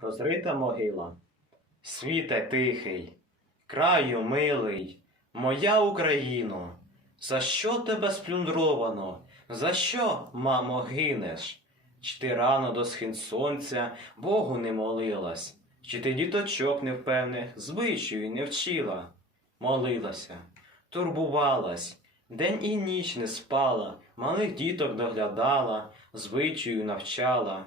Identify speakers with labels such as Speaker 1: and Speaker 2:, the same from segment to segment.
Speaker 1: розрита могила. Світе тихий, краю милий, моя Україно, за що тебе сплюндровано? За що, мамо, гинеш? Чи ти рано до схин сонця Богу не молилась? Чи ти діточок невпевних звичаю не вчила? Молилася, турбувалась, день і ніч не спала, малих діток доглядала, звичаю навчала.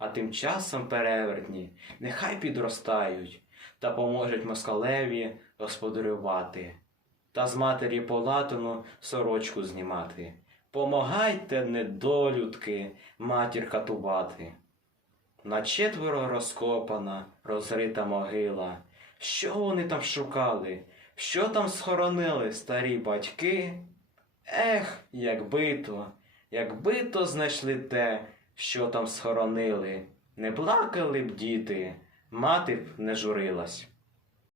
Speaker 1: а тим часом перевертні, нехай підростають та поможуть москалеві господарювати, та з матері полатану сорочку знімати. Помагайте, недолюдки, матір катувати. На четверо розкопана, розрита могила. Що вони там шукали? Що там схоронили старі батьки? Ех, якби то, якби то знайшли те, що там схоронили, не плакали б діти, мати б не журилась.